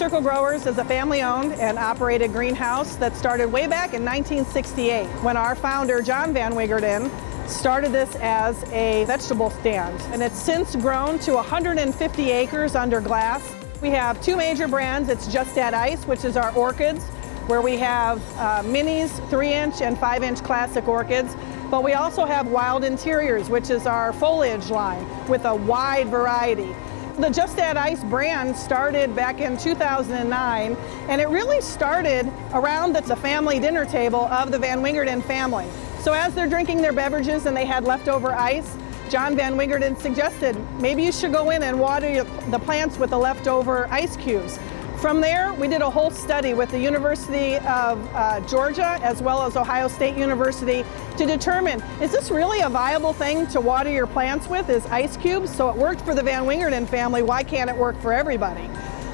Circle Growers is a family-owned and operated greenhouse that started way back in 1968 when our founder, John Van Wingerden, started this as a vegetable stand. And it's since grown to 150 acres under glass. We have two major brands. It's Just Add Ice, which is our orchids, where we have minis, 3-inch and 5-inch classic orchids. But we also have Wild Interiors, which is our foliage line with a wide variety. The Just Add Ice brand started back in 2009, and it really started around the family dinner table of the Van Wingerden family. So as they're drinking their beverages and they had leftover ice, John Van Wingerden suggested maybe you should go in and water the plants with the leftover ice cubes. From there, we did a whole study with the University of Georgia as well as Ohio State University to determine, is this really a viable thing to water your plants with, is ice cubes? So it worked for the Van Wingerden family, why can't it work for everybody?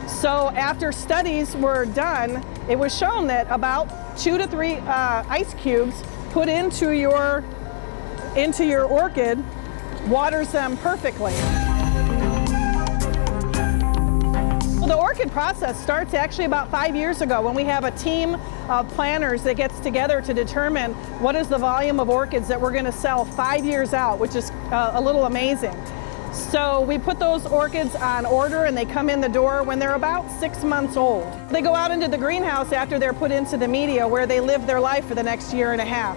So after studies were done, it was shown that about 2 to 3 ice cubes put into your orchid waters them perfectly. The orchid process starts actually about 5 years ago when we have a team of planners that gets together to determine what is the volume of orchids that we're going to sell 5 years out, which is a little amazing. So we put those orchids on order and they come in the door when they're about 6 months old. They go out into the greenhouse after they're put into the media where they live their life for the next year and a half.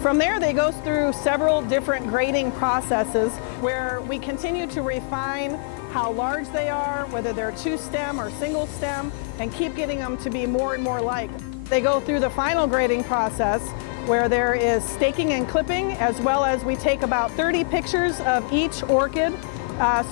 From there, they go through several different grading processes where we continue to refine how large they are, whether they're 2-stem or single stem, and keep getting them to be more and more like. They go through the final grading process where there is staking and clipping, as well as we take about 30 pictures of each orchid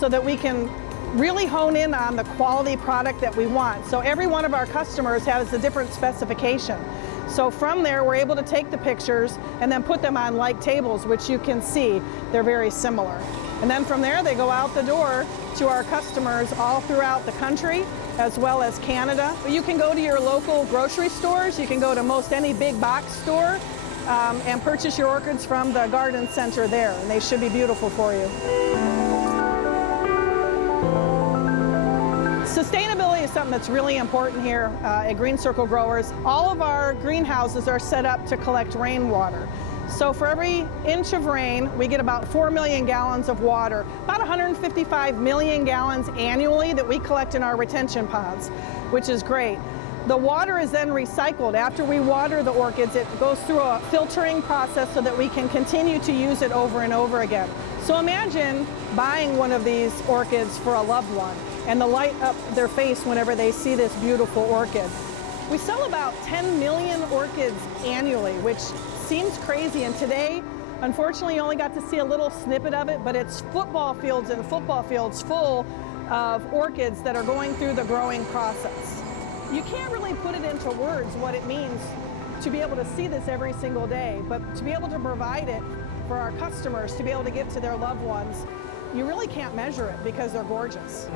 so that we can really hone in on the quality product that we want. So every one of our customers has a different specification. So from there, we're able to take the pictures and then put them on like tables, which you can see they're very similar. And then from there, they go out the door to our customers all throughout the country, as well as Canada. You can go to your local grocery stores. You can go to most any big box store and purchase your orchids from the garden center there, and they should be beautiful for you. Sustainability is something that's really important here at Green Circle Growers. All of our greenhouses are set up to collect rainwater. So for every inch of rain, we get about 4 million gallons of water, about 155 million gallons annually that we collect in our retention ponds, which is great. The water is then recycled. After we water the orchids, it goes through a filtering process so that we can continue to use it over and over again. So imagine buying one of these orchids for a loved one and the light up their face whenever they see this beautiful orchid. We sell about 10 million orchids annually, which seems crazy, and today, unfortunately, you only got to see a little snippet of it, but it's football fields and football fields full of orchids that are going through the growing process. You can't really put it into words what it means to be able to see this every single day, but to be able to provide it for our customers, to be able to give to their loved ones, you really can't measure it because they're gorgeous.